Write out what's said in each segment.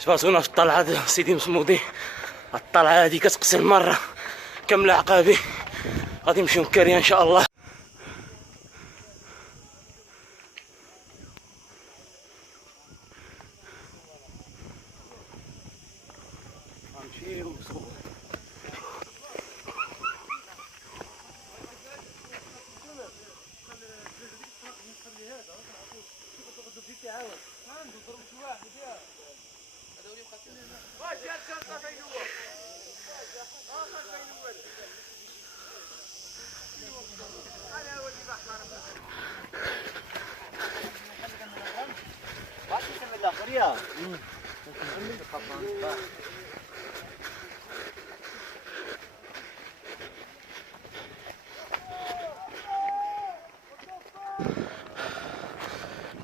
جبرتونا في الطلعة سيدي مصمودي. الطلعة هادي كتقسم مرة كاملة عقابي. غادي نمشيو نكاريا ان شاء الله.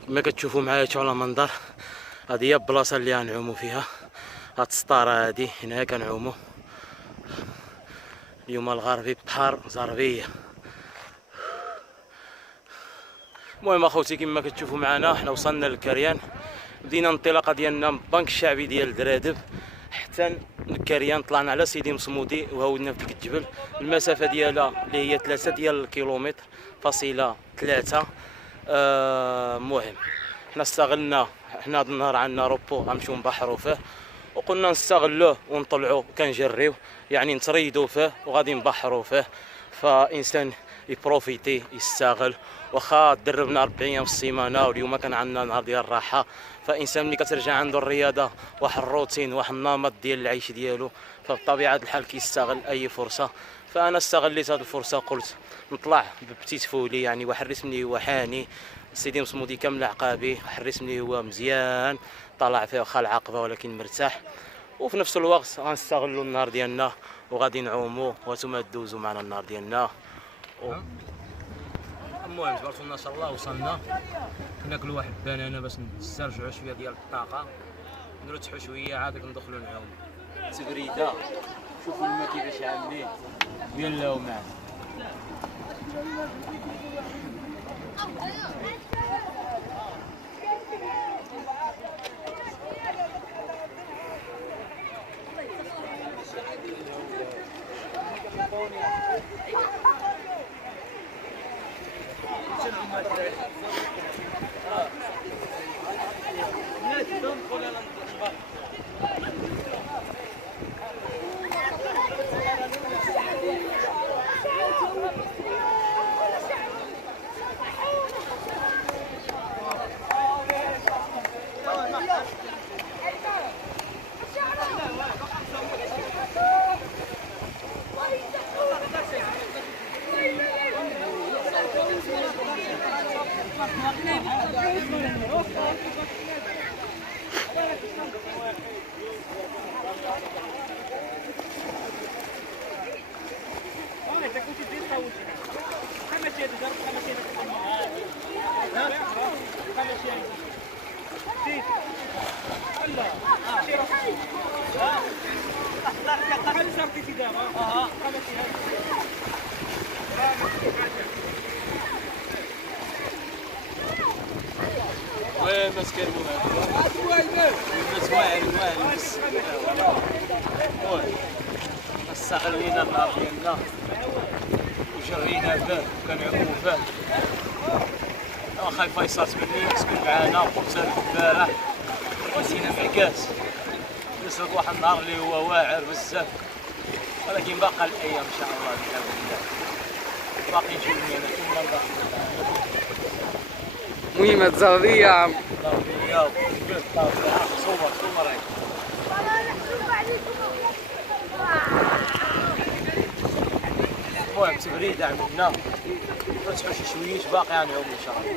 كما كتشوفوا معايا على منظر، هذه هي البلاصه اللي غنعوموا فيها. هاد السطاره هادي هنا كنعوموا اليوم الغربي بحر زربيه. المهم اخوتي كما كتشوفوا معنا حنا وصلنا للكريان. بدينا الانطلاقه ديالنا من البنك الشعبي ديال درادب حتى الكريان. طلعنا على سيدي مصمودي وهاودنا في ديك الجبل. المسافه ديالها اللي هي 3 ديال الكيلومتر فاصله 3. المهم حنا استغلنا، حنا هاد النهار عندنا روبو غنمشيو نبحروا فيه، وقلنا نستغلوه ونطلعوا كنجريو يعني نتريدوا فيه وغادي نبحروا فيه. فانسان يبروفيتي يستغل، واخا دربنا 40 ايام في السيمانه واليوم كان عندنا نهار ديال الراحه. فانسان ملي كترجع عنده الرياضه واحد الروتين واحد النمط ديال العيش ديالو، فبطبيعه الحال كيستغل اي فرصه. فانا استغليت هذه الفرصه، قلت نطلع ببتيت فولي يعني واحد الرسم اللي هو حاني سيدي مصمودي كامل عقابي، واحد الرسم اللي هو مزيان طالع فيه واخا العقبه ولكن مرتاح. وفي نفس الوقت غنستغلوا النهار ديالنا وغادي نعوموا وانتم دوزوا معنا النهار ديالنا. المهم جبرتونا ان شاء الله وصلنا. ناكلوا واحد بنانه باش نسترجعوا شويه ديال الطاقه، نرتاحوا شويه عاد ندخلوا نعوموا. تبريده شوفوا الماء كيفاش عاملين يلا ومعنا. وين مسكين استغلينا النهار ديالنا وجرينا به وكنعوموا به. واخا فيصل بني مسكين معانا وقلت البارح نسينا معكاس نسرق واحد النهار اللي هو واعر بزاف، ولكن باقا الايام ان شاء الله بحول الله باقي نجيو لينا ثم ندخلوا. مهمة زربية صور المهم تبريد عملنا نرتاحوا شي شويش باقي غنعوم ان شاء الله.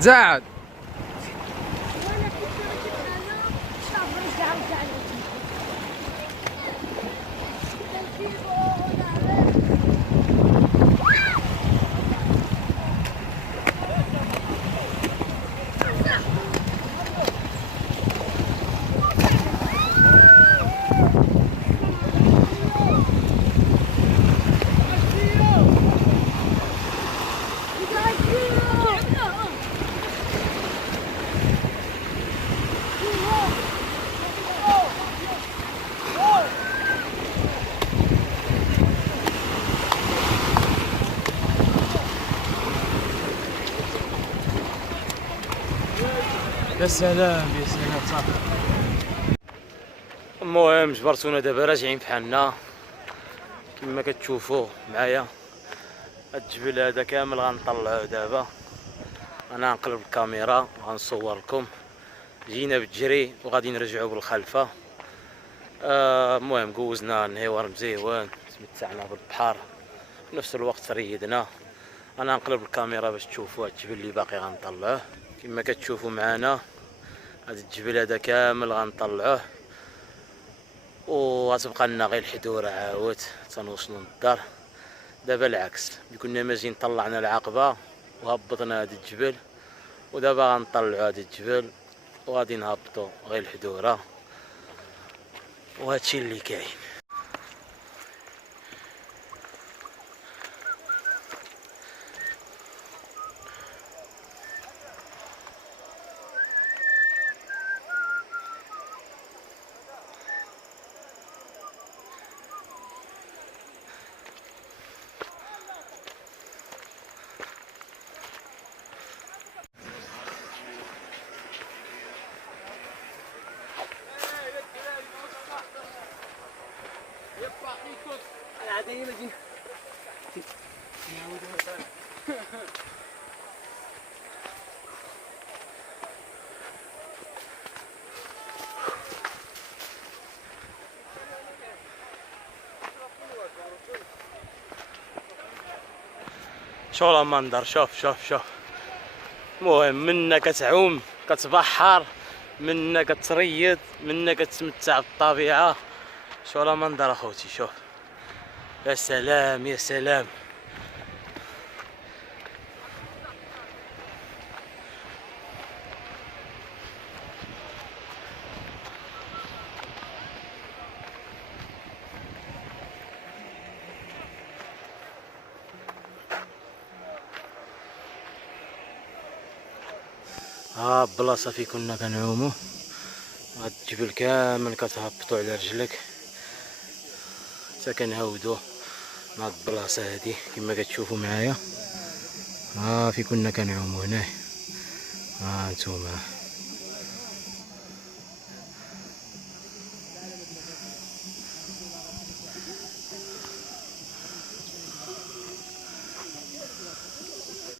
زاد يا سلام يا سلام صافي. المهم جبرتونا دابا راجعين بحالنا كما كتشوفوا معايا. هاد الجبل هذا كامل غنطلعوه دابا. انا غنقلب الكاميرا وغنصور لكم. جينا بالجري وغادي نرجعوا بالخلفه. المهم جوزنا نهيور مزيوان، تمتعنا بالبحر في نفس الوقت ريدنا. انا نقلب الكاميرا باش تشوفوا هاد الجبل اللي باقي غنطلعوه. كما كتشوفوا معنا هاد الجبل هذا كامل غنطلعوه، وغتبقى لنا غير الحدوره عاود تنوصلوا للدار. دابا العكس، كنا ماشيين طلعنا العقبه وهبطنا هاد الجبل، ودابا غنطلعوا هاد الجبل وغادي نهبطوا غير الحدوره، وهادشي اللي كاين. شو المنظر، شوف شوف شوف. المهم منا كتعوم كتبحر، منا كتريض، منا كتمتع بالطبيعة. شو المنظر اخوتي، شوف يا سلام يا سلام. بلاصة في كنا كنعومو. هاد الجبل كامل كتهبطو على رجلك حتى كنهودو هاد البلاصة هادي كما كتشوفو معايا. في كنا كنعومو هنا. هانتوما